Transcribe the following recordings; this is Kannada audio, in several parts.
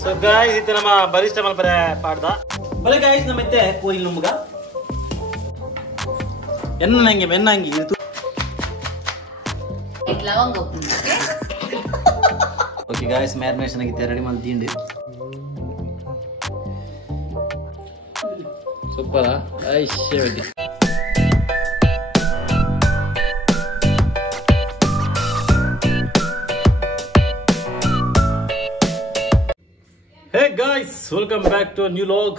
So guys, itu nama barista mal pada parda. Boleh guys, nama itu koi lumbuga. Enangi itu. Lawang go. Okay guys, marination kita ready mal dindi. Super ah, aisyah. Hey guys, welcome back to a new vlog.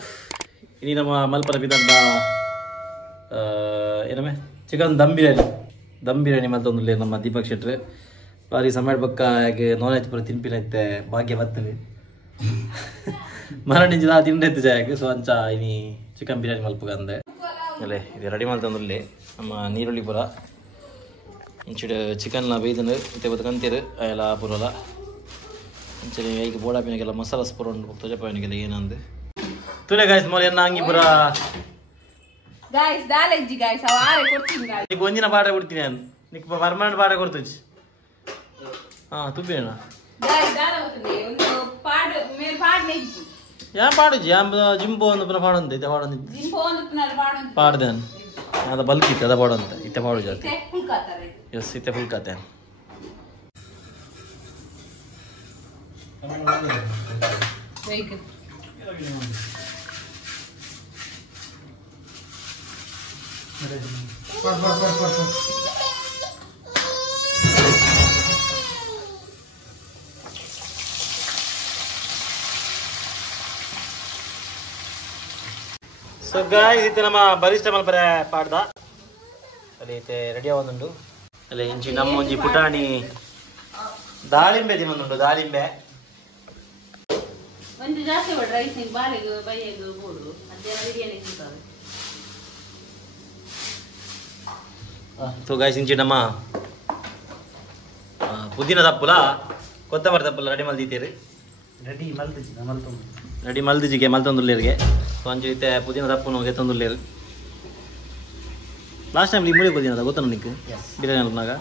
Ini nama Malpara Vidanda ಏನಮ್ಮ ಚಿಕನ್ ದಮ್ ಬಿರಿಯಾನಿ ಮತ್ತೊಂದು ನಮ್ಮ ದೀಪಕ್ ಶೆಟ್ರೆ ಬಾರಿ ಸಮಾಡ ಬಕ್ಕ ಹಾಗೆ ನಾನ್ ವೆಜ್ ಪರ ತಿನ್ಪಿನೈತೆ ಭಾಗ್ಯ ಬರ್ತವೆ ಮರಣಿಂಜಿದ ತಿಂಡೈತೆ ಜಾಯಕ್ಕೆ ಸೊ ಅಂಚ ಇನಿ ಚಿಕನ್ ಬಿರಿಯಾನಿ ಮಲ್ಪಗ ಅಂದೆ ಅಲ್ಲೇ ಇದು ರೆಡಿ ಮಾಡ್ತಂದ್ರಲ್ಲಿ ನಮ್ಮ ನೀರುಳ್ಳಿ ಪುರ ಇಂಚಿಡ ಚಿಕನ್ನ ಬೇಯ್ದನು ಮತ್ತೆ ಬದುಕಂತೀರು ಎಲ್ಲ ಪುರಲ್ಲ ಇಂಚೆ ಈಗ ಬೋಡಾಪಿನಾಗೆಲ್ಲ ಮಸಾಲ ಸ್ಪೂರ್ ಉಂಟು ತೊಜಪಾಯನಿಗೆಲ್ಲ ಏನಂದೆ ತುಲೆ ಗಾಯ್ಸ್ ಮೊಲ ಎನ್ನ ಅಂಗಿ ಪುರ guys daleji guys aware kortini guys niku onjina paada kodtini ನಾನು niku permanent paada ಕೊಡ್ತುಜಿ ಹಾ ತುಬೇನಾ guys dala ಹೋಗ್ತದೆ ಒಂದು ಪಾಡ ಮೇಲ್ ಪಾಡ ನೆಜ್ಜಿ ಯಾ ಪಾಡುಜಿ ಆಮ್ ಜಿಂಬೋ ಒಂದು ಪುರ ಪಾಡಂತೆ ಇತ ಪಾಡಂತೆ ಜಿಂಬೋ ಒಂದು ಪುನರ್ ಪಾಡಂತೆ ಪಾಡದನ್ ಅದ ಬಲ್ಕಿ ಅದ ಪಾಡಂತೆ ಇತ ಪಾಡು ಜಾತಿ ಇತೆ ಫುಲ್ ಕಾತಾರೆ ಎಸ್ ಇತ ಫುಲ್ ಕಾತೆ ವೆಹಿಕಲ್ ಸೊ ಗಾಯ್ಸ್ ಇದು ನಮ್ಮ ಬರಿಷ್ಠ ಮಲ್ಪರ ಪಾಡ್ದ ಅಲ್ಲಿ ಐತೆ ರೆಡಿ ಆಗೊಂದುಂಡು ಅಲ್ಲಿ ಇಂಚಿ ನಮ್ಮ ಒಂಜಿ ಪುಟಾಣಿ ದಾಳಿಂಬೆ ತಿನ್ನೊಂದುಂಡು ದಾಳಿಂಬೆ ಒಂದು ಜಾಸ್ತಿ ಬಡ ರೈಸ್ ನಿ ಬಾಳೆಗೆ ಬೈಯಗೆ ಬೋಡು ಅದೇ ಬಿರಿಯಾನಿ ತಿಂತಾರೆ ಸೊ ಗಾಯ್ಸ್ ಇಂಚಿ ನಮ್ಮ ಪುದೀನ ದಪ್ಪುಲ ಕೊತ್ತಂಬರಿ ದಪ್ಪುಲ ರೆಡಿ ಮಲ್ದಿದ್ದೀರಿ ರೆಡಿ ಮಲ್ದಿಜಿಗೆ ಮಲ್ತೊಂದುಲ್ಲೇರಿಗೆ ಸೊ ಅಂಚು ಐತೆ ಪುದೀನ ದಪ್ಪು ನೋಗೆ ತಂದುಲ್ಲೇರು ಲಾಸ್ಟ್ ಟೈಮ್ ಮುಳಿ ಪುದೀನದ ಗೊತ್ತ ನಿಕ್ಕೆ ಬಿರಿಯಾನಿ ಅಲ್ಪನಾಗ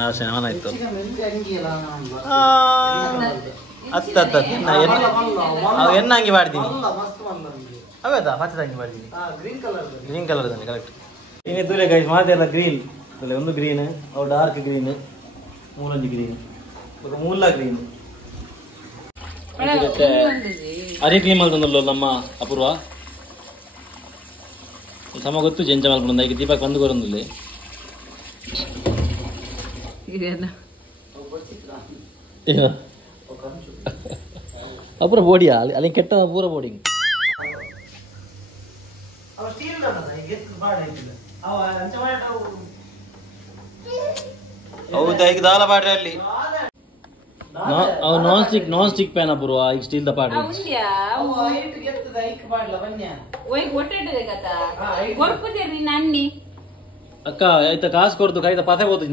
ಲಾಸ್ಟ್ ಟೈಮ್ ಅವನ ಇತ್ತು ಹತ್ತು ಎನ್ನ ಹಂಗೆ ಮಾಡ್ತೀನಿ ಹೌದಾ ಮತ್ತೆ ಹಂಗೆ ಮಾಡ್ತೀನಿ ಗ್ರೀನ್ ಕಲರ್ ತಾನೆ ಕರೆಕ್ಟ್ ಇನ್ನು ತುಲೆ ಗೈಸ್ ಮಾತೆಲ್ಲ ಗ್ರೀನ್ ತುಲೆ ಒಂದು ಗ್ರೀನ್ ಅವು ಡಾರ್ಕ್ ಗ್ರೀನ್ ಮೂಲಂಜಿ ಗ್ರೀನ್ ಮೂಲ ಗ್ರೀನ್ ಅರಿ ಕ್ಲೀನ್ ಮಾಡ್ತಂದಲ್ಲ ನಮ್ಮ ಅಪೂರ್ವ ಸಮ ಗೊತ್ತು ಜಂಚ ಮಾಡ್ಕೊಂಡು ಈಗ ದೀಪಕ್ ಬಂದು ಕೊರೊಂದಿಲ್ಲ ಅಪೂರ ಬೋಡಿಯಾ ಅಲ್ಲಿ ಕೆಟ್ಟ ಪೂರ ಬೋಡಿ ಹೌದಾ ಈಗ ದಾಲ ಪಾಡ್ರಿ ಅಲ್ಲಿ ನಾನ್ ಸ್ಟಿಕ್ ಪ್ಯಾನ್ ಅಪೂರ್ವ ಈಗ ಸ್ಟೀಲ್ ದ ಪಾಡ್ರಿ ಅಕ್ಕ ಆಯ್ತಾ ಕಾಸು ಕೊಡ್ತು ಕಾಯ್ದ ಪಾತೆ ಹೋಗ್ತದೆ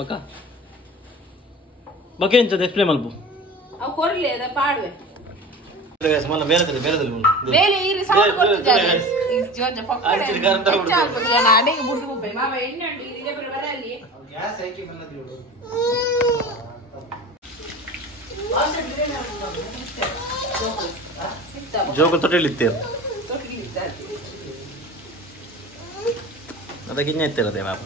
ಬಕ್ಕ ಬಕ್ಕ ಎಂಚದ ಎಕ್ಸ್ಪ್ಲೇನ್ ಮಲ್ಪು ಅವು ಕೊರ್ಲೆ ಅದ ಪಾಡ್ವೆ ಬೇರೆ ಬೇರೆ ಇರಿ ಸೌಂಡ್ ಕೊಡ್ತಿದ್ದಾರೆ ಈ ಜೋಜ ಪಕ್ಕಡೆ ಅಡಿಗೆ ಬುಡ್ದು ಹೋಗ್ಬೇಕು ಮಾವ ಎಣ್ಣೆ ಉಂಟು ಇದೇ ಬರಲಿ ಗ್ಯಾಸ್ ಹಾಕಿ ಬಲ್ಲದಿ ನೋಡು ಜೋಕಲ್ ತೊಟ್ಟಿಲಿತ್ತೇರು ಅದಕ್ಕೆ ಇನ್ನೇ ಇತ್ತಿರದೆ ಪಾಪ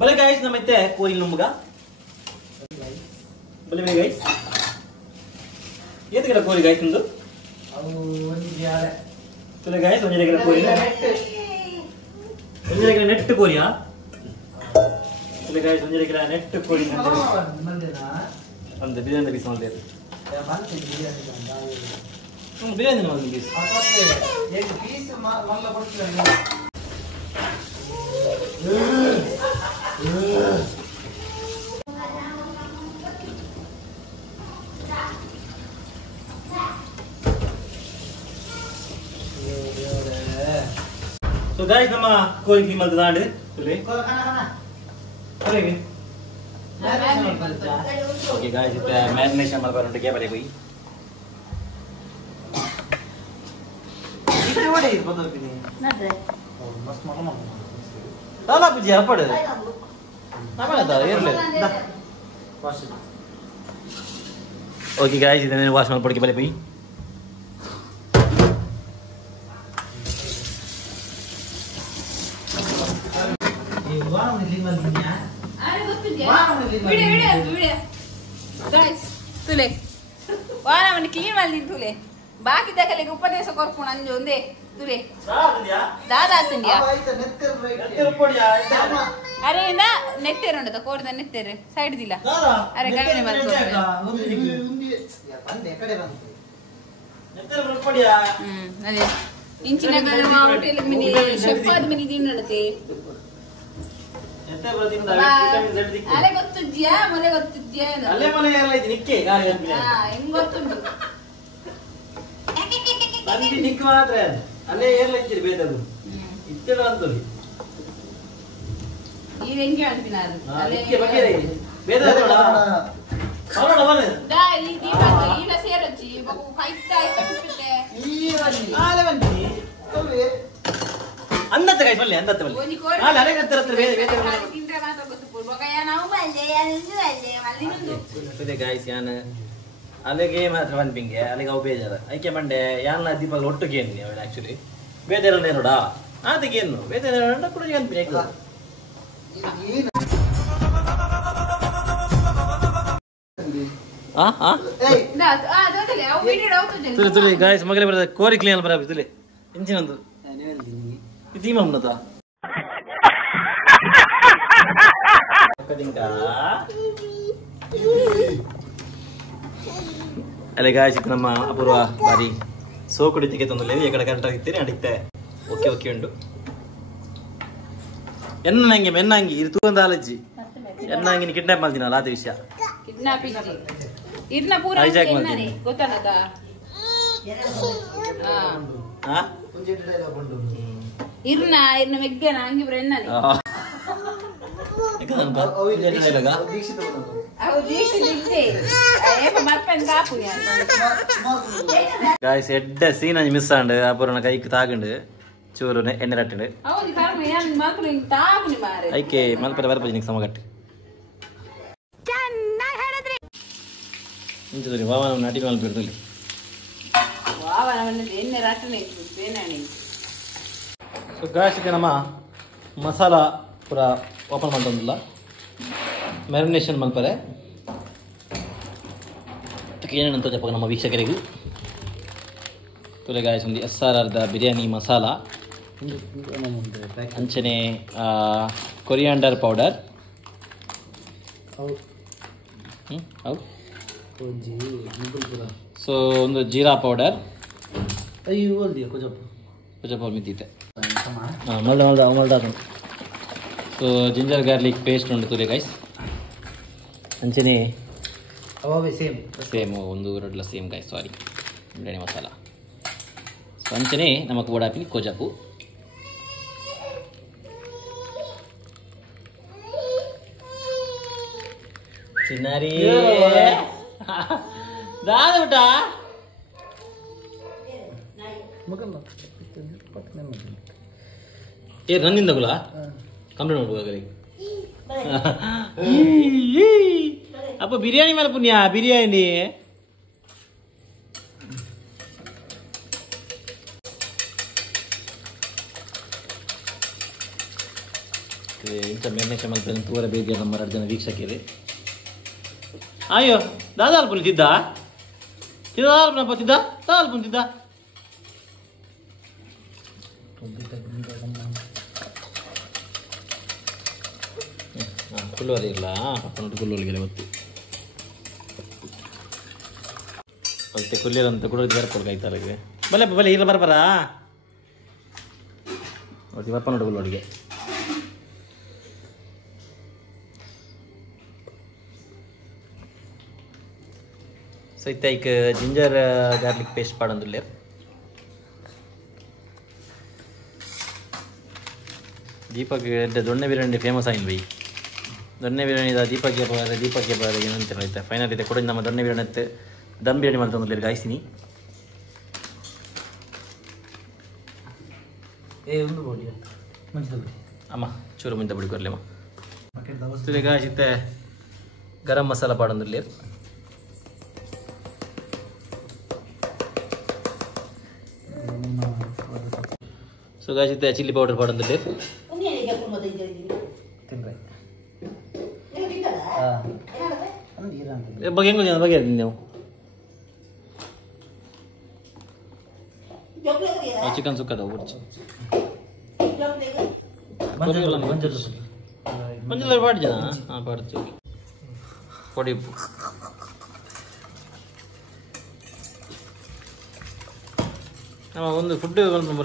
ಬಲೆ ಗೈಸ್ ನಮ್ಮ ಇತ್ತೆ ಕೋರಿ ನುಮ್ಮಗ ಬಲೆ ಬಲೆ ಗೈಸ್ ಏತ್ ಗಿಡ ಕೋರಿ ಗೈಸ್ ನಿಂದು ಬಲೆ ಗೈಸ್ ಒಂಜೆ ಗಿಡ ಕೋರಿ ಒಂಜೆ ಗಿಡ ನೆಟ್ ಕೋರಿಯಾ ಬಲೆ ಗೈಸ್ ಒಂಜೆ ಗಿಡ ನೆಟ್ ಕೋರಿ ಅಂದ ಬಿರಿಯಾನಿ ಪೀಸ್ ಮಾಡ್ತೇವೆ ಬಿರಿಯಾನಿ ಮಾಡಿ piece So guys, nama koi ki mal dande tule okay guys itu marination mal baru ke bare koi itu what is badal kini nadre mast mama ದಾದಾ ಪೂಜೆ ಅಪ್ಪಡು ಆಮೇಲೆ ಇರಲಿ ಓಕೆ ಗಾಯ್ಸ್ ಇದನ್ನೇ ವಾಶ್ ಮಾಡ್ಕೊಡಕ್ಕೆ ಬಲೆ ಪೈ ವಾರವನ್ನು ಕ್ಲೀನ್ ಮಾಡಿ ತುಲೆ ಬಾಕಿ ದಾಖಲೆಗೆ ಉಪದೇಶ ಕೊರ್ಪುಣ ಅಂಜು ಒಂದೇ ತುಲೆ ದಾದಾ ತಿಂಡಿಯಾ ಅರೆ ಇಂದ ನೆಟ್ಟೇರು ಉಂಟದ ಕೋಡಿದ ನೆಟ್ಟೇರು ಸೈಡ್ ದಿಲ್ಲ ಅರೆ ಗವಿನ ಅದೇ ಇಂಚಿನ ಹೋಟೆಲ್ ಮಿನಿ ಶೆಫಾದ ಮಿನಿ ತಿನ್ನಡತೆ ಅಲೆ ಗೊತ್ತಿದ್ಯಾ ಮನೆ ಗೊತ್ತಿದ್ಯಾ ಹೆಂಗ್ ಗೊತ್ತುಂಟು ಅಲ್ಲೇ ಏರ್ಲೈತಿರಿ ಬೇದದು ಇತ್ತೆಲ್ಲ ಅಂತಲ್ಲಿ ಈ ಹೆಂಗೆ ಅನ್ಪಿನಾರು ಅಲ್ಲೇ ಬೇದ ಅವಳ ಬನ್ನಿ ದಾ ಈ ದೀಪ ಈನ ಸೇರಚ್ಚಿ ಬಗು ಕೈತಾ ಇಟ್ಟೆ ಈ ಬನ್ನಿ ಆಲೆ ಬನ್ನಿ ಅಂದತ್ತ ಕೈ ಬಲ್ಲೆ ಅಂದತ್ತ ಬಲ್ಲೆ ಆಲೆ ಅರೆ ಕತ್ತರ ಹತ್ರ ಬೇದ ಬೇದ ತಿಂದ್ರೆ ಮಾತ್ರ ಗೊತ್ತು ಬಗಯ ನಾವು ಬಲ್ಲೆ ಅಲ್ಲು ಅಲ್ಲೆ ಮಲ್ಲಿನಂದು ಇದೆ ಗಾಯ್ಸ್ ಯಾನ ಅಲ್ಲಿಗೆ ಮಾತ್ರ ಬಂದ್ಬಿಂಗೆ ಅಲ್ಲಿಗೆ ಅವು ಬೇಜಾರ ಐಕೆ ಮಂಡೆ ಯಾನ ದೀಪಗಳು ಒಟ್ಟಿಗೆ ಏನು ಅವನು ಆ್ಯಕ್ಚುಲಿ ಬೇದೆರಲ್ಲೇ ನೋಡ ಅದಕ್ಕೆ ಏನು ಬೇದೆರ ಕೂಡ ಅನ್ಪಿನಿ ತುಲಿ ಗಾಯ್ಸ್ ಮಗಲೇ ಬರ್ತದೆ ಕೋರಿ ಕ್ಲೀನ್ ಬರ ತುಲಿ ಇಂಚಿನೊಂದು ಇದು ಮಮ್ಮನದ ಅಲ್ಲೇ ಗಾಯ್ಸ್ ನಮ್ಮ ಅಪೂರ್ವ ಬಾರಿ ಸೋಕುಡಿತಿಗೆ ತಂದಲ್ಲ ಈ ಕಡೆ ಕರೆಕ್ಟ್ ಆಗಿರ್ತೀರಿ ಅಡಿಕ್ತೆ ಓಕೆ ಓಕೆ ಉಂಟು ಎನ್ನಂಗೆ ಮೆನ್ನಂಗಿ ಇದು ತೂಂದ ಆಲಜ್ಜಿ ಎನ್ನಂಗಿ ಕಿಡ್ನಾಪ್ ಮಾಡ್ತೀನಲ್ಲ ಅದೇ ವಿಷಯ ಇರ್ನ ಪೂರ ಗೊತ್ತಾಗದ ಇರ್ನ ಇರ್ನ ಮೆಗ್ಗೆನ ಹಂಗಿ ಬ್ರೆನ್ನನೆ ಗಾಯ್ಸ್ ಎಡ್ಡ ಸೀನ್ ಮಿಸ್ ಆಂಡ್ ಅಪೂರ್ವನ ಕೈക്ക് ತಾಗಂಡು ಚೂರು ಎಣ್ಣೆ ರಟ್ಟಿಂಡು ಐಕೆ ಮಲ್ಪರೆ ಬರಪಜಿ ನಿಕ್ ಸಮಗಟ್ಟು ಇಂಚದಲ್ಲಿ ವಾವನ ನಾಟಿ ಮಲ್ಪಿಡ್ದಲ್ಲಿ ಸೊ ಗಾಯ್ಸ್ ನಮ್ಮ ಮಸಾಲ ಪೂರ ಓಪನ್ ಮಾಡ್ತಂದಿಲ್ಲ ಮ್ಯಾರಿನೇಷನ್ ಮಲ್ಪರೆ ಅದಕ್ಕೆ ಏನೇನಂತ చెప్పక ನಮ್ಮ ವೀಕ್ಷಕರಿಗೂ ತುಲೆ ಗಾಯ್ಸ್ ಒಂದು SRRದ ಬಿರಿಯಾನಿ ಮಸಾಲ ಅಂಚನೆ ಕೊರಿಯಾಂಡರ್ ಪೌಡರ್ ಸೊ ಒಂದು ಜೀರಾ ಪೌಡರ್ ಕುಜಪ್ಪ ಮಿದ್ದಿತ್ತೆ ಮಲ್ದ ಸೊ ಜಿಂಜರ್ ಗಾರ್ಲಿಕ್ ಪೇಸ್ಟ್ ಉಂಟು ತುಲೆ ಗೈಸ್ ಅಂಚನೆ ಸೇಮ್ ಒಂದು ಎರಡಲ್ಲ same guys sorry biryani masala so ಅಂಚನೆ ನಮಕ್ ಓಡಾಪಿನಿ ಕೊಜಪ್ಪು ಚಿನ್ನಾರಿ ದಾದ ಏ ನನ್ನಿಂದ ಗುಲ ಕಂಪ್ಲೇಂಟ್ ಮಾಡ್ಬೋದಾಗಲಿ ಅಪ್ಪ ಬಿರಿಯಾನಿ ಮೇಲೆ ಪುಣ್ಯ ಬಿರಿಯಾನಿ ಇಂಥ ಮ್ಯಾರಿನೇಷನ್ ಮಲ್ಪೆ ತೂರ ಬೇಗ ನಮ್ಮ 2 ಜನ ವೀಕ್ಷಕರು ಅಯ್ಯೋ ದಾದಾ ಅಲ್ಪ ತಿದ್ದ ಅಲ್ಪನಪ್ಪ ತಿದ್ದ ಅಲ್ಪ ತಿದ್ದ ಕುಲ್ಲುವರೆ ಇಲ್ಲ ಪಪ್ಪನೊಟ್ಟು ಕುಲ್ಲುವಲಿಗೆ ಗೊತ್ತು ಮತ್ತೆ ಕುಲ್ಲಿರಂತ ಕುಡಿದು ಬರ್ಕೊಡ್ಕ ಆಯ್ತಾರಿಗೆ ಬಲೆ ಬಲೆ ಇಲ್ಲ ಬರಬರಾ ಒಟ್ಟು ಪಪ್ಪನೊಟ್ಟು ಕುಲ್ಲುವಡಿಗೆ ಸೊ ಇತ್ತೈಕ್ ಜಿಂಜರ್ ಗಾರ್ಲಿಕ್ ಪೇಸ್ಟ್ ಪಾಡಂದುಲ್ಲೆ Deepak donne biryani famous oil by ದೊಣ್ಣೆ ಬಿರಿಯಾನಿ ದೀಪಕ್ಕೆ ಬರೋದು ಏನಂತ ಹೇಳ್ತಾರೆ ಫೈನಲ್ ಇದೆ ಕೂಡ ನಮ್ಮ ದೊಣ್ಣೆ ಬಿರಿಯಾನಿ ಅತ್ತೆ ದಮ್ ಬಿರಿಯಾನಿ ಮಾಡ್ತಂದ್ರೆ ಗಾಯಿಸಿನಿ ಒಂದು ಬೋಡಿಯ ಮಂಚಿದ ಅಮ್ಮ ಚೂರು ಮುಂದೆ ಬಿಡಿ ಕೊರ್ಲಿ ಅಮ್ಮ ಗಾಯಿಸಿತ್ತೆ garam masala ಪಾಡೊಂದಿರಲಿ so ಗಾಯಿಸಿತ್ತೆ chilli powder ಪಾಡೊಂದಿರಲಿ ಬಗ್ಗೆ ಹೆಂಗೆ ಬಗ್ಗೆ ನೀವು ಚಿಕನ್ ಸುಕ್ಕದ ಮಂಜಲ್ ಪಾಡು ಜನ ಹಾಂ ಪಾಡ್ತೀವಿ ಪೊಡಿ ಉಪ್ಪು ನಮ್ಮ ಒಂದು ಫುಡ್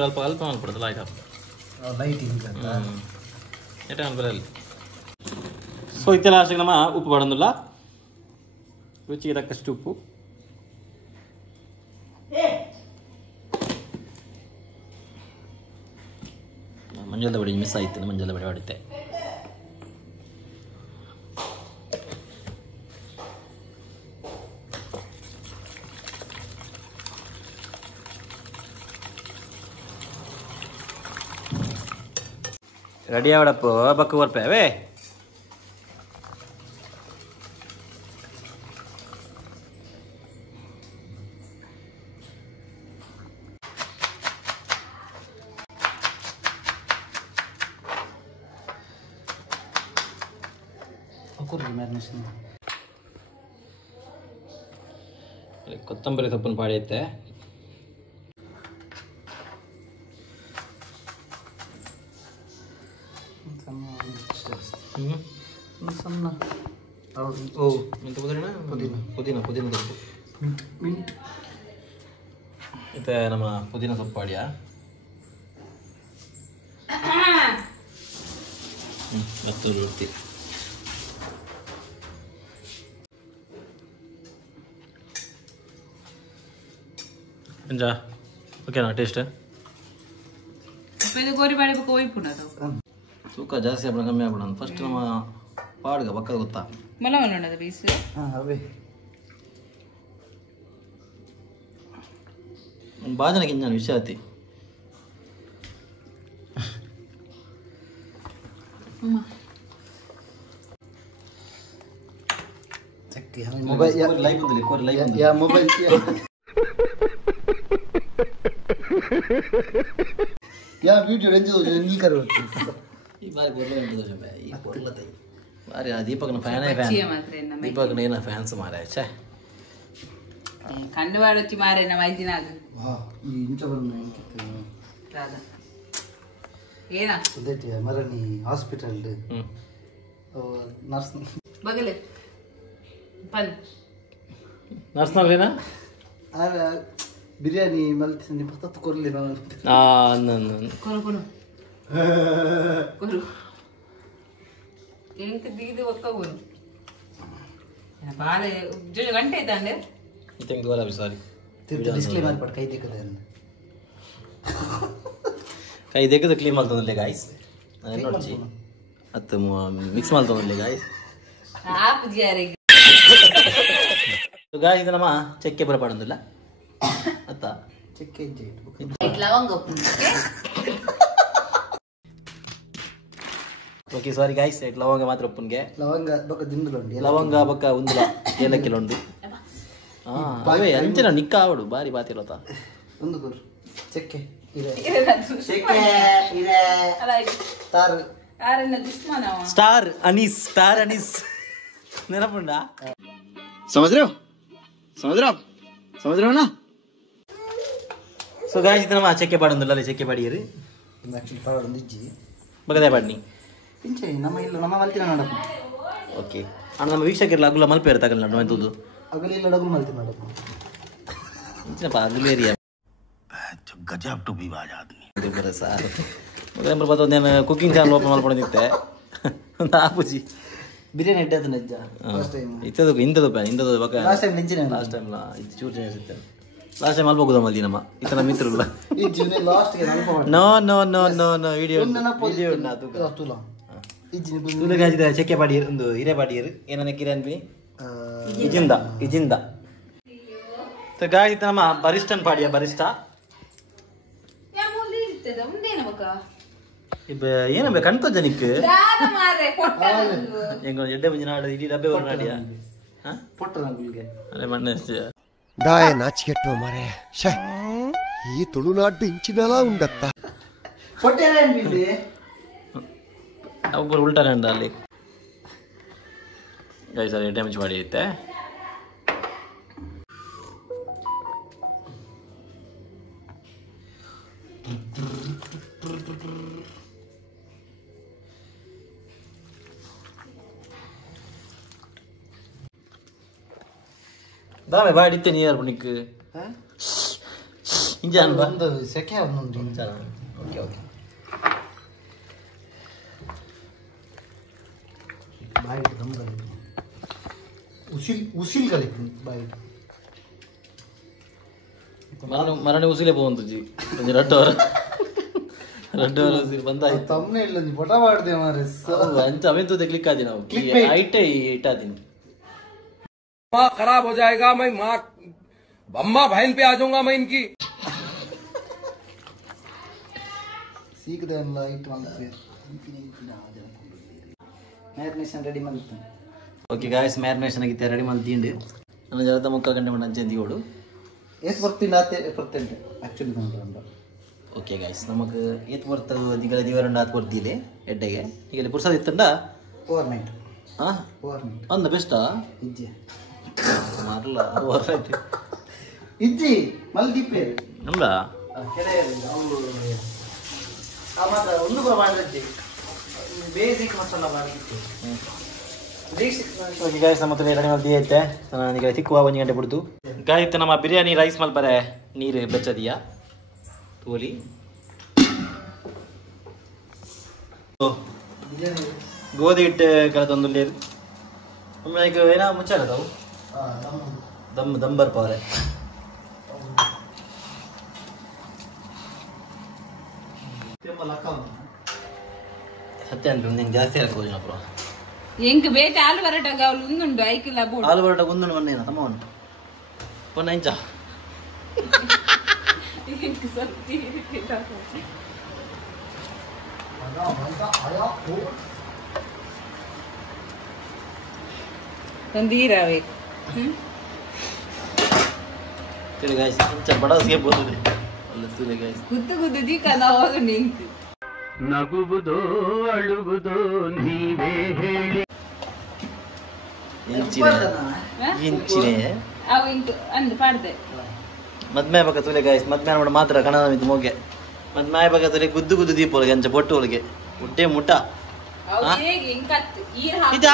ಅಲ್ಪ ಅಲ್ಪ ಮಾಡ್ಕೊಡೋದಲ್ಲ ಆಯ್ತಾ ಏಟ ಬರಲ್ಲ ಸೊ ಇತ್ತೆ ಲಾಸ್ಟಿಗೆ ನಮ್ಮ ಉಪ್ಪು ಬಾಡೋದಿಲ್ಲ ರುಚಿಗೆ ತಕ್ಕಷ್ಟು ಉಪ್ಪು ಮಂಜಳದ ಬಡಿ ಮಿಸ್ ಆಯಿತು ಮಂಜಳದ ಬಡಿ ಹೊಡಿತೆ ರೆಡಿ ಆವಡಪ್ಪ ಬಕ್ಕ ಬರ್ಪೇವೇ ಕೊತ್ತಂಬರಿ ಸೊಪ್ಪನ್ನು ಪಾಡಿಯುತ್ತೆ ಪುದೀನ ಮತ್ತೆ ನಮ್ಮ ಪುದೀನ ಸೊಪ್ಪು ಪಾಡಿಯಾ ಮತ್ತು ರೊಟ್ಟಿ ಎಂಜಾ ಓಕೆನಾ ಟೇಸ್ಟ್ ಗೋರಿ ಮಾಡಬೇಕು ಹೋಯ್ಪುಣ ತೂಕ ಜಾಸ್ತಿ ಆಗ್ಬಿಡ ಕಮ್ಮಿ ಆಗ್ಬಿಡ ಫಸ್ಟ್ ನಮ್ಮ ಪಾಡ್ಗ ಬಕ್ಕ ಗೊತ್ತಾ ಮಲವನ್ನದ ಪೀಸ್ ಅವೇ ಬಾಜನಕ್ಕೆ ನಾನು ವಿಷಯ ಆತಿ ಮೊಬೈಲ್ ಲೈವ್ ಬಂದಿಲ್ಲ ಕೋರಿ ಲೈವ್ ಯಾ ಮೊಬೈಲ್ ಯಾ ವಿಡಿಯೋ ರೆಂಜು ನೀಲ್ಕರ ಈ ಬಾರಿ ಬರ್ಲ ಬಾರಿ ದೀಪಕ್ನ ಫ್ಯಾನ್ ದೀಪಕ್ನ ಏನ ಫ್ಯಾನ್ಸ್ ಮಾರ ಛೇ ಕಂಡುವಾಡೊಚ್ಚಿ ಮಾರೆ ನಮ್ಮ 5 ದಿನ ಆಗ ಈ ಇಂಚ ಬರನ ಏನ ಉದೈತಿ ಮರಣಿ ಹಾಸ್ಪಿಟಲ್ ನರ್ಸ್ ಬಗಲೆ ಪನ್ ನರ್ಸ್ನಲ್ಲೇನಾ ಬಿರಿಯಾನಿ ಮಲ್ತಿ ಪತ್ತ ಕೊರ್ಲಿ ಕೊನು ಎಂತ ದಿಗಿದು ಒಕ್ಕಗೋನು ಬಾಳೆ ಜೊತೆ ಗಂಟೆ ಐತಂಡೆ ಥ್ಯಾಂಕ್ ಯು ಸಾರಿ ಡಿಸ್ಕ್ಲೇಮರ್ ಪಡ್ ಕೈ ದಿಕ್ಕದೆ ಕೈ ತೆಗೆದು ಕ್ಲೀನ್ ಮಾಡ್ತಂದಿಲ್ಲ ಗಾಯ್ಸ್ ನೋಡ್ಚಿ ಹತ್ತು ಮಿಕ್ಸ್ ಮಾಡ್ತಂದಿಲ್ಲ ಗಾಯ್ಸ್ ಗಾಯ್ಸ್ ಇದು ನಮ್ಮ ಚಕ್ಕೆ ಬರಪಾಡಂದಿಲ್ಲ ಅತ್ತ ಚೆಕ್ಕೆ ಲವಂಗ ಓಕೆ ಸಾರಿ ಗಾಯ್ಸ್ ಲವಂಗ ಮಾತ್ರ ಉಪ್ಪನ್ಗೆ ಲವಂಗ ಬಕ್ಕ ದಿಂಡುಲುಂಡಿ ಲವಂಗ ಬಕ್ಕ ಉಂದುಲ ಏಲಕ್ಕಿಲುಂಡು ಅವೇ ಅಂಚಿನ ನಿಕ್ಕ ಆವಡು ಬಾರಿ ಬಾತಿರತ್ತ ಒಂದು ಗುರು ಚೆಕ್ಕೆ ಸ್ಟಾರ್ ಅನೀಸ್ ನೆನಪುಂಡ समझ रहे हो ना ಸೊ ಗಾಯ್ಸ್ ಇದು ನಮ್ಮ ಚಕ್ಕೆ ಪಾಡೊಂದಿಲ್ಲ ಅಲ್ಲಿ ಚಕ್ಕೆ ಪಾಡಿಯರಿ ಆಕ್ಚುಲಿ ಪಾಡ ಒಂದಿಜ್ಜಿ ಬಗದೆ ಪಾಡ್ನಿ ಇಂಚೆ ನಮ್ಮ ಇಲ್ಲ ನಮ್ಮ ಮಲ್ತಿನ ನಡಕು ಓಕೆ ಅಣ್ಣ ನಮ್ಮ ವೀಕ್ಷಕರಿಲ್ಲ ಅಗುಲ ಮಲ್ಪೇರು ತಗಲ್ಲ ನಡು ಅಂತದ್ದು ಅಗಲಿಲ್ಲ ಡಗು ಮಲ್ತಿ ನಡಕು ಇಂಚಿನಪ್ಪ ಅಗುಲೇರಿಯ ಗಜಾಬ್ ಟು ಬಿ ಬಾಜ್ ಆದ್ಮಿ ಬರ ಸಾರು ಮೊದಲ ಬರ್ತದೇನು ಕುಕಿಂಗ್ ಚಾನಲ್ ಓಪನ್ ಮಾಡ್ಕೊಂಡಿದ್ದೆ ಒಂದು ಆಪುಜಿ ಬಿರಿಯಾನಿ ಇಟ್ಟದ ನಜ್ಜ ಫಸ್ಟ್ ಟೈಮ್ ಇಂಥದ್ದು ಬಕ ಲಾಸ್ಟ್ ಟೈಮ್ ನೆಂಚಿನ ಲಾಸ್ಟ್ ಟೈಮ್ ಇದು ಚೂರು ಜನ ಸಿಗ್ತೇನೆ ಲಾಸ್ಟ್ ಟೈಮ್ ಅಲ್ಬೋಗುದ ಮಲ್ದಿ ನಮ್ಮ ಇತ್ತ ನಮ್ಮ ಮಿತ್ರಲ್ಲ ಈ ಜೀವನ ಲಾಸ್ಟ್ ಗೆ ನೆನಪು ಮಾಡಿ ನೋ ವಿಡಿಯೋ ತುಲ ಈ ಜೀವನ ತುಲಗಾಜಿದ ಚೆಕ್ಕೆ ಪಾಡಿಯರು ಒಂದು ಹಿರೇ ಪಾಡಿಯರು ಏನನ್ನ ಕಿರನ್ಬಿ ಇಜಿಂದ ಸೊ ಗಾಯಿತ ನಮ್ಮ ಬರಿಷ್ಠನ್ ಪಾಡಿಯ ಬರಿಷ್ಠ இப்போ ஏன் கண் தோஜனிக்கு ದಾನ ಮಾರೆ ಕೊಟ್ಟಲ್ಲ எங்க எட்டை மஞ்சள் நாடு இடி டப்பே ஒரு நாடியா ಪೊಟ್ಟದ ಅಂಕಲ್ಗೆ ಅದೇ ಮಣ್ಣೆ ದಾಯ ನಾಚಿಕೆಟ್ಟು ಮಾರೆ ಶೇ ಈ ತುಳುನಾಡು ಇಂಚಿನಲ್ಲ ಉಂಡತ್ತ ಪೊಟ್ಟೆ ಏನಿದೆ ಒಬ್ಬರು ಉಲ್ಟಾನೆ ಉಂಡ ಅಲ್ಲಿ ಗೈಸ್ ಅಲ್ಲಿ ಎಟ್ಟೆ ಮಂಚು ಮಾಡಿ ಐತೆ ದಾಮೆ ಬಾಡಿತ್ತೆ ನೀರು ಬಣಿಕ್ ಇಂಜಾನ್ ಒಂದು ಸೆಕೆ ಒಂದೊಂದು ಇಂಜಾನ್ ಓಕೆ ಓಕೆ ಬಾಯಿ ದಮ್ಗಲಿ ಉಸಿಲ್ ಕಲಿತು ಬಾಯಿ ಮರಣೆ ಉಸಿಲೇ പോകുന്നു ಒಂಜಿ 2 ಅವರ್ ಉಸಿಲ್ ಬಂದಾಯ್ತು ತಮ್ಮನೆ ಇಲ್ಲ ನೀ ಫೋಟೋ ಮಾಡ್ದೆ ಮಾರೆ ಅಂಚ ಅವೆಂತೂ ಕ್ಲಿಕ್ ಆದಿ ನಾವು ಐಟೇ ಇಟ್ಟಾದೀನಿ माँ खराब हो जाएगा मैं माँ अम्मा बहन पे आ जाऊंगा मैं इनकी सीखदे लाइट वाले ಮ್ಯಾರಿನೇಷನ್ ರೆಡಿ ಮಾಡ್ತೀನಿ ಓಕೆ ಗಾಯ್ಸ್ ಮ್ಯಾರಿನೇಷನ್ ಆಗಿತ್ತೆ ರೆಡಿ ಮಾಡ್ತೀನಿ ನನ್ನ ಜೊತೆ 3 ಗಂಟೆ ಮಟ್ಟ ಅಂಚೆಂದಿಗೋಡು ಎಷ್ಟು ಬರ್ತೀನಿ ಆತೆ ಪರ್ಸೆಂಟ್ ಆಕ್ಚುಲಿ ನಾನು ಓಕೆ ಗಾಯ್ಸ್ ನಮಗೆ ಏತ್ ಬರ್ತದೆ ದಿಗಲ ದಿವರಂಡ ಹಾಕಿ ಬರ್ತಿದೆ ಎಡ್ಡೆಗೆ ಈಗ ಪುರ್ಸದ ಇತ್ತಂಡ ಓವರ್ನೈಟ್ ಹಾಂ ಓವರ್ನೈಟ್ ಅಂದ ಬೆಸ್ಟಾ ಇಜ್ಜಿ ಮಾರಲ್ಲ ಓವರ್ನೈಟ್ ಇಜ್ಜಿ ಮಲ್ದೀಪೆ ನಮ್ದ ಕೆರೆ ಅವಳು ಮಾತ್ರ ಒಂದು ಪ್ರಮಾಣದಲ್ಲಿ ಬೇಸಿಕ್ ಮಸಾಲ ಮಾಡಿತ್ತು ಓಕೆ ಗಾಯ್ಸ್ ನಮ್ಮ ರೆಡಿ ಮಾಡಿ ಐತೆ ನನಗೆ ತಿಕ್ಕುವ 1 ಗಂಟೆ ಬಿಡ್ತು ಗಾಯ್ತು ನಮ್ಮ ಬಿರಿಯಾನಿ ರೈಸ್ ಮಲ್ಪರೆ ನೀರು ಬೆಚ್ಚದಿಯಾ ತೋಲಿ ಗೋಧಿ ಹಿಟ್ಟು ಕಳೆದೊಂದು ಲೇರು ಒಮ್ಮೆ ಈಗ ಏನೋ ಮುಚ್ಚಾಗದವು ದಮ್ ಬರ್ಪವ್ರೆ ಸತ್ಯ ಅನ್ರಿ ನಿಂಗೆ ಜಾಸ್ತಿ ಹಾಕೋದು ಅಪ್ಪ ಎಂಕ್ ಬೇತೆ ಆಲು ಬರಟಾಗ ಅವಳು ಉಂದುಂಡು ಐಕಿಲ್ಲ ಬೋಡು ಹಾಲು ಬರೋಟ ಒಂದೊಂದು ಒಂದೇನ ತಮ್ಮ ಉಂಟು ಪೊನ್ನ ಇಂಚ ಎಂಕ್ ಸತ್ತಿ ತಂದೀರಬೇಕು ತಿಳಿ ಗಾಯ್ಸ್ ಇಂಚ ಬಡಸ್ಗೆ ಬೋದಿದೆ ಅಲ್ಲ ತಿಳಿ ಗಾಯ್ಸ್ ಗುದ್ದು ದೀಕನ ಹೋಗ ನಿಂತು ನಗುವುದೋ ಅಳುವುದೋ ನೀವೇ ಹೇಳಿ ಇಂಚಿನೇ ಅವು ಇಂಕು ಅಂದು ಪಾಡ್ದೆ ಮದ್ಮೆ ಪಕ್ಕ ತುಲೆ ಗಾಯ್ಸ್ ಮದ್ಮೆ ನೋಡಿ ಮಾತ್ರ ಕನ್ನಡ ಮಿದ್ದು ಮೊಗೆ ಮದ್ಮೆ ಪಕ್ಕ ತುಲೆ ಗುದ್ದು ದೀಪ ಒಳಗೆ ಅಂಚ ಬೊಟ್ಟು ಒಳಗೆ ಹುಟ್ಟೆ ಮುಟ್ಟ ಅವು ಹೇಗೆ ಇಂಕತ್ತು ಈರ್ ಇದು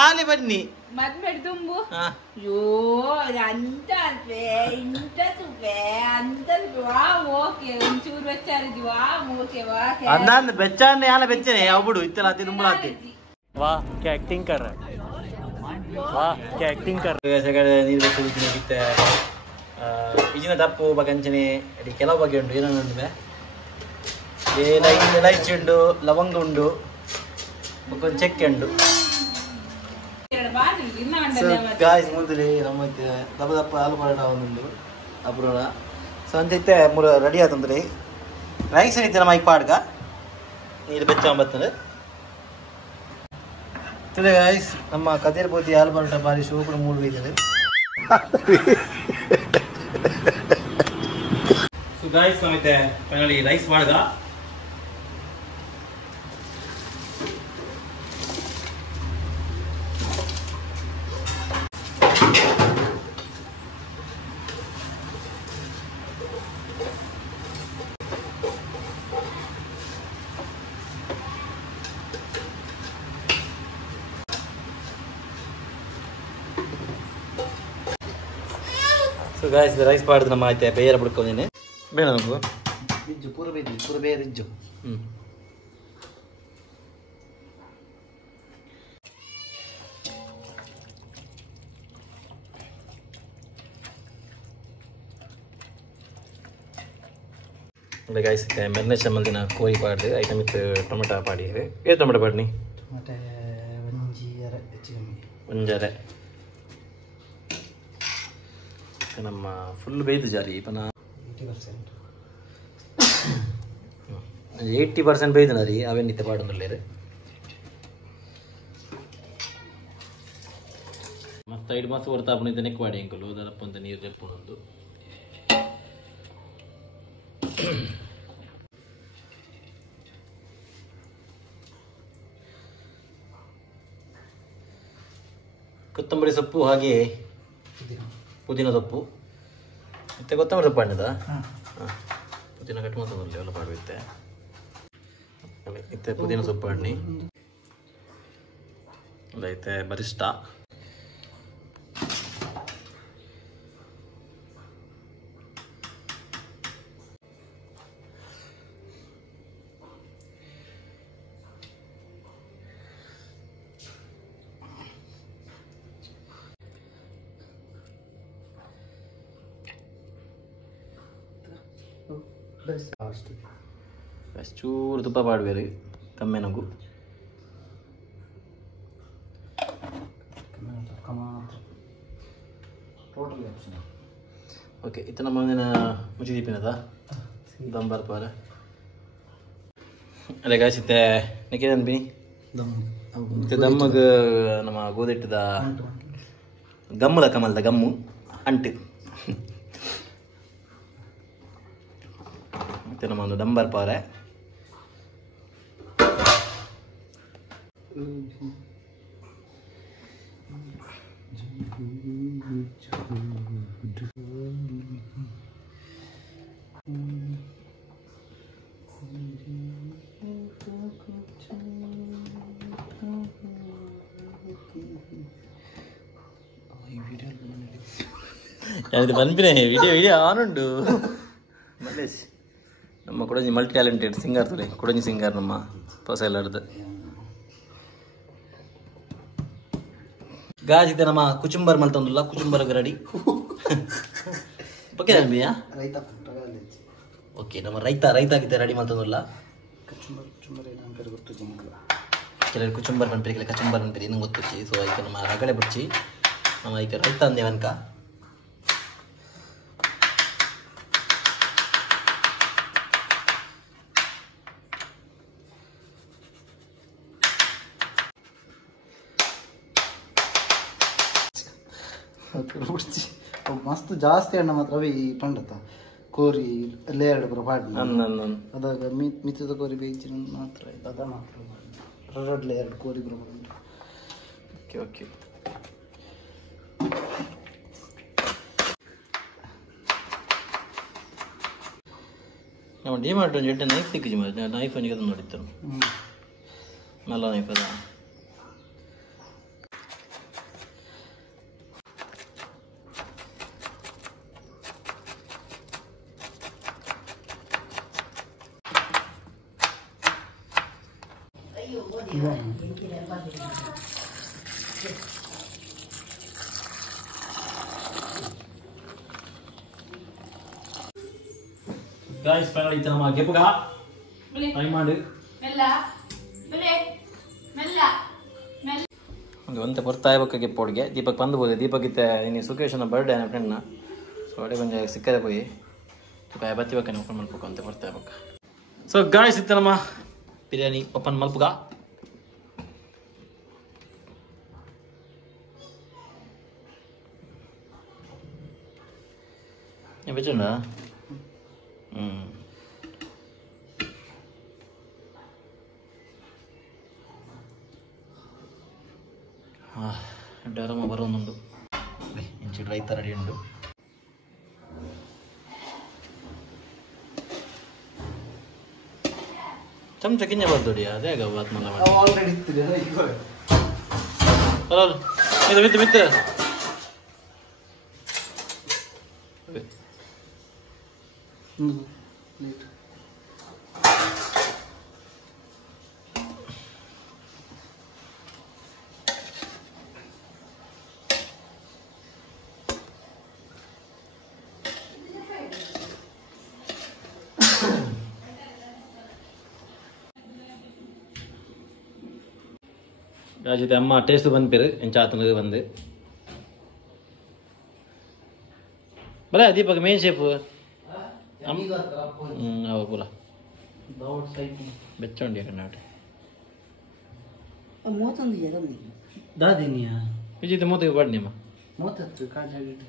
ಆಲೆ ಬನ್ನಿ ಮದ್ಮೆಡ್ ತುಂಬು ಹಾ ಅಯ್ಯೋ ಅಂತ ಇಂತ ತುಪ್ಪೆ ಅಂತ ಓಕೆ ಒಂಚೂರು ಬೆಚ್ಚಾರಿದ್ವಿ ಓಕೆ ಅಂದಾಂದ ಬೆಚ್ಚಾನೆ ಯಾಲ ಬೆಚ್ಚನೆ ಯಾವ ಬಿಡು ಇತ್ತಲ್ಲ ಅತಿ ತುಂಬಲಾತಿ वाह क्या एक्टिंग कर रहा है वाह क्या एक्टिंग कर ನೀರು ಬೆಚ್ಚುತ್ತೆ ಇಜಿನ ದಪ್ಪು ಬಗಂಚನೆ ಅಡಿ ಕೆಲವು ಬಗೆ ಉಂಟು ಏನೋ ಉಂಟು ಇಲೈಚಿ ಉಂಡು ಲವಂಗ ಉಂಡು ಒಂದು ಚೆಕ್ಕೆ ಉಂಡು ಗಾಯ್ಸ್ ಮುಂದೆ ನಮ್ಮ ದಪ್ಪ ದಪ್ಪ ಹಾಲು ಪರೋಟ ಒಂದುಂಡು ಅಪೂರ್ವ ಸೊ ಅಂತಿತ್ತೆ ಮೂರು ರೆಡಿ ಆತಂದ್ರಿ ರೈಸ್ ಏನಿತ್ತೆ ನಮ್ಮ ಈಗ ಪಾಡ್ಗ ನೀರು ಬೆಚ್ಚಂಬತ್ತಂದ್ರೆ ತಿಳಿ ಗಾಯ್ಸ್ ನಮ್ಮ ಕದೇರ್ ಬೋತಿ ಹಾಲು ಪರೋಟ ಬಾರಿ ಸೂಪರ್ ಮೂಡ್ ಬೈದಿದೆ ಸೊ ಗಾಯ್ಸ್ ನಮ್ಮೈತೆ ಫೈನಲಿ ರೈಸ್ ಮಾಡ್ಗ ಸೊ ಗಾಯ್ಸ್ ರೈಸ್ ಪಾಡ್ದು ನಮ್ಮ ಆಯ್ತು ಬೇರೆ ಬಿಡ್ಕೊಂಡಿನಿ ಬೇಡ ನಮಗೂ ರಿಜ್ಜು ಪೂರ ಬೇರೆ ರಿಜ್ಜು இல்லை ಗಾಯ್ಸ್ ಮೆರಿನೇಷನ್ ಮಲ್ದಿನ ಕೋಳಿ ಪಾಡ್ದು ಐಟಮ್ ಇತ್ತು ಟೊಮೆಟೊ ಪಾಡಿದೆ ಏ ಟೊಮೆಟೊ ಪಾಡ್ನಿ ಮತ್ತೆ ಒಂಜರೆ ನಮ್ಮ ಫುಲ್ ಬೇಯ್ದು ಜಾರಿ ಪನ 80%. 80% ಬೇಯ್ದನ ರೀ ಅವೇನು ನಿತ್ಯ ಪಾಡೊಂದಿಲ್ಲ ರೀ ಮತ್ತು 5 ಮಾಸ ಹೊರತಾಪಣ ಇದ್ದ ನೆಕ್ವಾಡಿ ಅಂಕಲು ಅದರಪ್ಪ ಅಂತ ನೀರು ಜಪ್ಪುನೊಂದು ಕೊತ್ತಂಬರಿ ಸೊಪ್ಪು ಹಾಗೆ ಪುದೀನ ಸೊಪ್ಪು ಮತ್ತೆ ಕೊತ್ತಂಬರಿ ಸೊಪ್ಪು ಹಣ್ಣದ ಪುದೀನ ಕಟ್ ಮಾತ್ರ ಎಲ್ಲ ಪಾಡುತ್ತೆ ಇತ್ತೆ ಪುದೀನ ಸೊಪ್ಪು ಹಣ್ಣಿ ಐತೆ ಬರಿಷ್ಠ ಚೂರು ತುಪ್ಪ ಪಾಡ್ಬೇರಿ ಕಮ್ಮಿ ನಗು ಓಕೆ ಇತ್ತು ನಮ್ಮ ಮುಂದಿನ ಮುಚ್ಚಿ ದೀಪಿನದ ದಮ್ ಬರ್ಪಾರ ಅಲ್ಲೇ ಗಾಯಿಸಿತ್ತೆ ನಿಕ್ಕೇನು ಬಿ ಮತ್ತೆ ದಮ್ಮಗೆ ನಮ್ಮ ಗೋದಿಟ್ಟದ ಗಮ್ಮಲ ಕಮಲ್ದ ಗಮ್ಮು ಅಂಟು ಮತ್ತೆ ನಮ್ಮ ಒಂದು ದಮ್ ಬರ್ಪಾರೆ ಪನ್ಪಿನ ವಿಡಿಯೋ ಆನ್ ಉಂಟು ಮಲ್ಲೇಶ್ ನಮ್ಮ ಕೊಡಂಜಿ ಮಲ್ಟಿ ಟ್ಯಾಲೆಂಟೆಡ್ ಸಿಂಗರ್ ತುಲೆ ಕೊಡಂಜಿ ಸಿಂಗರ್ ನಮ್ಮ ಹೊಸ ಎಲ್ಲಾಡ್ದು ಗಾಜಿದೆ ನಮ್ಮ ಕುಚುಂಬರ್ ಮಲ್ತಂದಿಲ್ಲ ಕುಚುಂಬರ್ ರೆಡಿ ಓಕೆ ಬಿಯಾ ಓಕೆ ನಮ್ಮ ರೈತ ಆಗಿದ್ದೆ ರೆಡಿ ಮಲ್ತಂದಿಲ್ಲ ಕೆಲವರು ಕುಚುಂಬರ್ ಪನ್ಪಿರಿ ಕೆಲ ಕಚುಂಬರ್ ಪನ್ಪಿರಿ ಇನ್ನೂ ಗೊತ್ತಿಚ್ಚಿ ಸೊ ಐಕ ನಮ್ಮ ರಗಳೆ ಬಿಡ್ಚಿ ನಮ್ಮ ಐಕ ರೈತ ಅಂದೇವನ್ಕ ಮಸ್ತ್ ಜಾಸ್ತಿ ಹಣ್ಣ ಮಾತ್ರ ಅವಿ ಪಂಡತ ಕೋರಿ ಲೇಯರ್ಡ್ ಪೂರ ಪಾಡ್ನ ಅದಾಗ ಮಿತ್ತದ ಕೋರಿ ಬೇಯಿಸಿನ ಮಾತ್ರ ಅದ ಮಾತ್ರ ರೆಡ್ ಲೇಯರ್ಡ್ ಕೋರಿ ಪೂರ ಓಕೆ ಓಕೆ ನಾವು ಡಿಮಾರ್ಟ್ ಒಂದು ಎಡ್ಡೆ ನೈಫ್ ಸಿಕ್ಕಿಜಿ ಮಾಡಿ ನೈಫ್ ಅವನಿಗೆ ಅದನ್ನು ನೋಡಿತ್ತು ನಲ್ಲ ನೈಫ್ ಅದ ಗಾಯ್ಸ್ ಫೈನಲ್ ಇತ್ತು ನಮ್ಮ ಗೆಪ್ಪಗ ಟ್ರೈ ಮಾಡಿ ಒಂದು ಬರ್ತಾ ಇರ್ಬೇಕು ಗೆಪ್ಪೋಡಿಗೆ ದೀಪಕ್ ಬಂದ್ಬೋದು ದೀಪಕ್ ಇತ್ತೆ ಇನ್ನು ಸುಖೇಶನ ಬರ್ಡೇ ನನ್ನ ಫ್ರೆಂಡ್ನ ಸೊ ಅಡೆ ಬಂದು ಸಿಕ್ಕದೆ ಹೋಗಿ ಬತ್ತಿಬೇಕು ಓಪನ್ ಮಾಡ್ಬೇಕು ಅಂತ ಬರ್ತಾ ಇರ್ಬೇಕು ಸೊ ಗಾಯ್ಸ್ ಇತ್ತು ನಮ್ಮ ಬಿರಿಯಾನಿ ಓಪನ್ ಮಲ್ಪುಗ ಬೆಚ್ಚುಂಡ ಡರಮ ಬರೋನುಂಡು ಇಂಚು ರೈತ ರೆಡಿ ಉಂಟು ಚಮಚ ಕಿಂಜ ಬರ್ದೋಡಿ ಅದೇ ಆತ್ಮಲ್ಲ ಆಲ್ರೆಡಿ ಮಿತ್ರ ಮಿತ್ರ ராஜித் அம்மா டேஸ்ட் ಬಂದ್ பேரு ಎಂಚಾತನಗೆ ಬಂದು ಬರ ದೀಪಕ್ ಮೇನ್ ಶೇಫ್ ಅವ ಪೂರ ಬೆಚ್ಚೊಂಡಿ ಕರ್ನಾಟಕ ದಾದಿನಿಯಾ ವಿಜಿತ್ ಮೂತಿಗೆ ಬಡ್ನಿಮ್ಮ ಮೂವತ್ತು ಕಾಜಾಗಿಟ್ಟು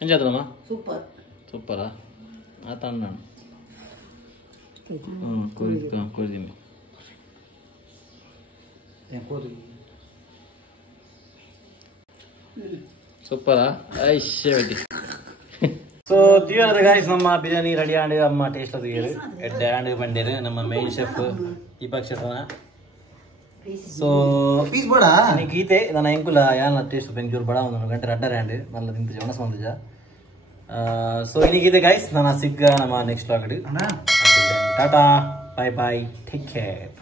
ಎಂಜಾದಮ್ಮ ಸೂಪರ್ ಸೂಪರಾ ಆತ ಅಣ್ಣ ಕುರಿದಿಮ್ಮಿ ಸೂಪರಾ ಐಶ್ಯ ಬೆಟ್ಟಿ ಸೊ ದಿವ್ಯದ ಗಾಯ್ಸ್ ನಮ್ಮ ಬಿರಿಯಾನಿ ರೆಡಿ ಆಂಡ್ ಅಮ್ಮ ಟೇಸ್ಟ್ ಅದು ಎಡ್ಡೆ ಆಂಡ್ ಬಂಡೇರು ನಮ್ಮ ಮೇನ್ ಶೆಫ್ ದೀಪಕ್ ಶೆಫ್ನ ಸೊ ಪೀಸ್ ಬೇಡ ಗೀತೆ ನನ್ನ ಎಂಕುಲ ಯಾನ ಟೇಸ್ಟ್ ಬೆಂಗಳೂರು ಬಡ ಒಂದು ಗಂಟೆ ಅಡ್ಡ ರ್ಯಾಂಡ್ ಮಲ್ಲ ತಿಂತ ಜವನ ಸಂದಜ ಸೊ ಇನ್ನೀಗಿದೆ ಗಾಯ್ಸ್ ನಾನು ಸಿಗ್ಗ ನಮ್ಮ next vlog tata bye bye take care